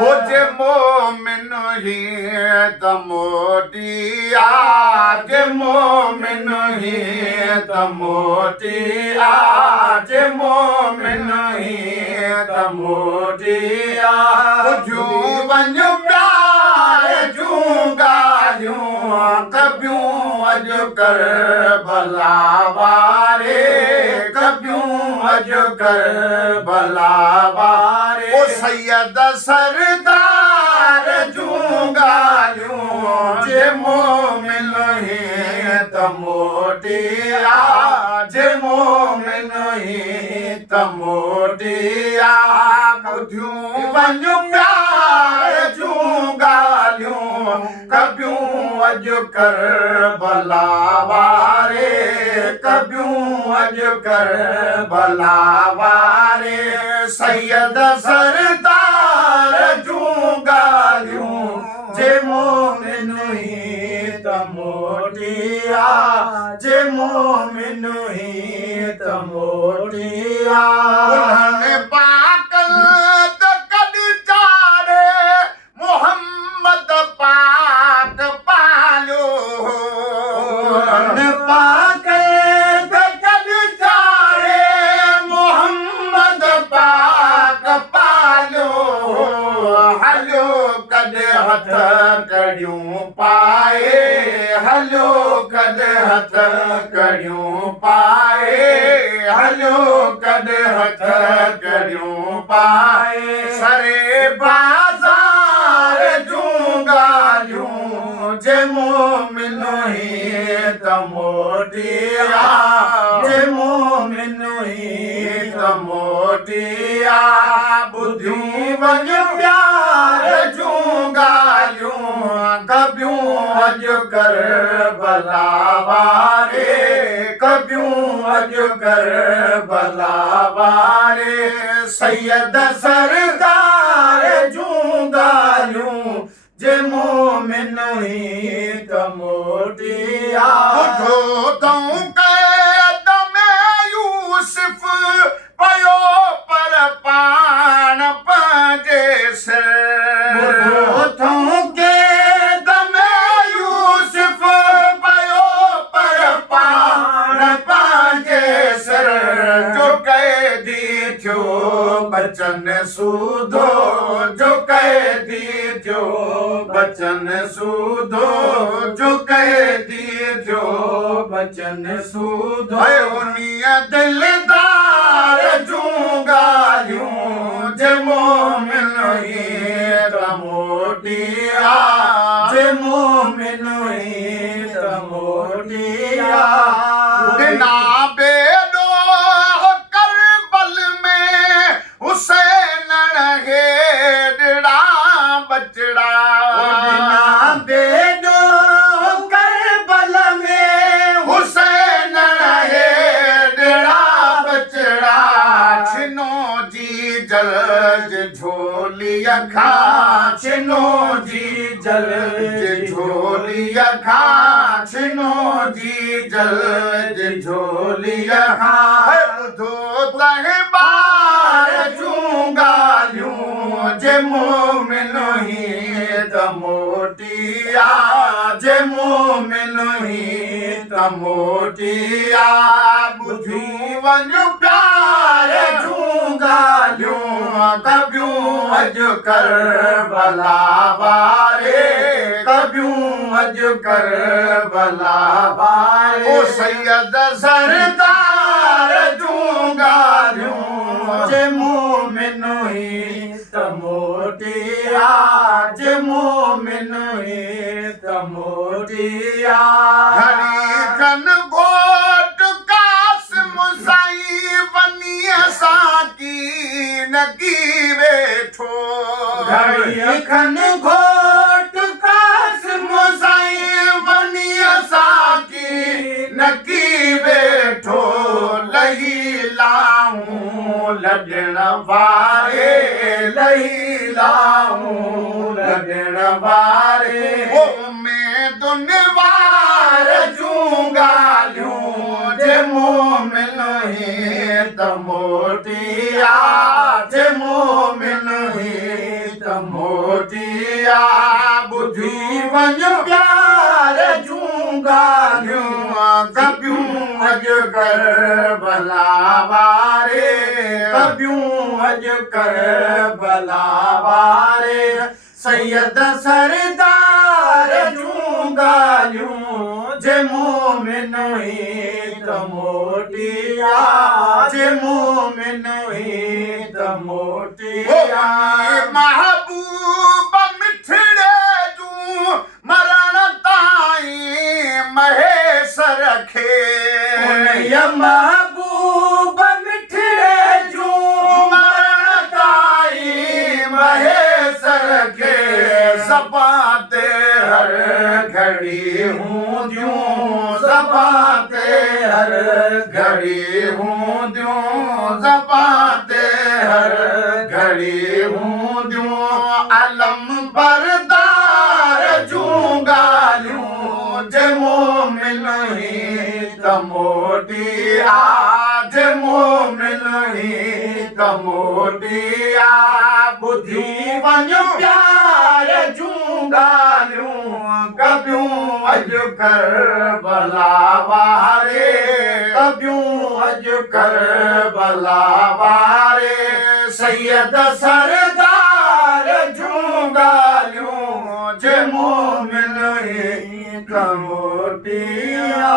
मुझे मोमिन ही तमोटिया जे मोमिन ही तमोटिया जे मोमिन ही तमोटिया जूं वञ प्यार जूं ॻाल्हियूं कबियूं अॼुकल्ह भला वारे कबियूं अॼुकल्ह भला वारे ओ सैयद सरदार जूं ॻाल्हियूं जे मोमिन ही तमोटिया जे मोमिन ही तमोटिया ॿुधियूं वञ प्यार जूं ॻाल्हियूं कबियूं अॼुकल्ह भला वारे कबियूं अॼुकल्ह भला वारे सैयद सरदार जूं ॻाल्हियूं जे मोमिन ही तमोटिया जे मोमिन ही तमोटिया उन्हनि पाकल त कॾ चाढ़े मोहम्मद पाक पालियो उन्हनि पाकल त कॾ चाढ़े मोहम्मद पाक पालियो हलियो कॾ हथ कड़ियूं पाए हलियो कॾ हथ कड़ियूं पाए हलियो कॾ हथ कड़ियूं पाए सरे बाज़ार जूं ॻाल्हियूं जे मोमिन ही तमोटिया जे मोमिन ही तमोटिया ॿुधियूं वञ प्यार जूं ॻाल्हियूं कबियूं अॼुकल्ह भला वारे कबियूं अॼुकल्ह भला वारे सैयद सरदार जूं ॻाल्हियूं जे मोमिन ही तमोटिया ॿुधो अथऊं क़ैद में यूसुफ पयो पर पाण पंहिंजे सिर ॿुधो अथऊं क़ैद में यूसुफ पयो पर पाण पंहिंजे सिर जो क़ैदी थियो बचन सूधो जो क़ैदी थियो बचन सूधो जो क़ैदी थियो बचन सूधो उन्हीअ दिलदार जूं ॻाल्हियूं जे मोमिन ही तमोटिया जे मोमिन ही तमोटिया बिना बेडो करबल में हुसैन हेॾड़ा बचड़ा बिना बेडो करबल में हुसैन हेॾड़ा बचड़ा छिनो जी जलज झोलिया खां छिनो जी जलज झोलिया खां छिनो जी जलज झोलिया खां ॿुधो तह ॿार जूं ॻाल्हियूं जे मोमिन ही तमोटिया जे मोमिन ही तमोटिया ॿुधियूं वञ प्यार जूं ॻाल्हियूं कबियूं अॼुकल्ह भला वारे कबियूं अॼुकल्ह भला वारे ओ सैयद सरदार जूं ॻाल्हियूं जे मोमिन ही तमोटिया जे मोमिन ही तमोटिया घड़ी खन घोट कासिम साईं वञी असां की न की वेठो घड़ी खन घोट कासिम साईं वञी असां की न की वेठो लही लाऊं लॾण वारे लही लाऊं लॾण वारे में दुनिवार जूं ॻाल्हियूं जे जे मोमिन ही त मोटिया जे मोमिन ही त मोटिया ॿुधी वञ प्यार जूं ॻाल्हियूं कबियूं अॼु करबला वारे कबियूं अॼु करबला वारे सैयद सरदार जूं ॻाल्हियूं जे मोमिन ही त मोटिया जे मोमिन ही त मोटिया महबूब मिठड़े जूं मरण ताईं महेश रखे महबूब मिठड़े जूं मरण ताईं महेश रखे सपा ते हर घड़ी हूंदियूं सपा ते हर घड़ी हूंदियूं सपा ते हर घड़ी हूंदियूं अलम बरदार जूं ॻाल्हियूं जे मोमिन ही त मोटिया जे मोमिन ही त मोटिया ॿुधी वञ प्यार जूं ॻाल्हियूं कबियूं अॼु करबला वारे कबियूं अॼु करबला वारे सैयद सरदार जूं ॻाल्हियूं जे मोमिन ही त मोटिया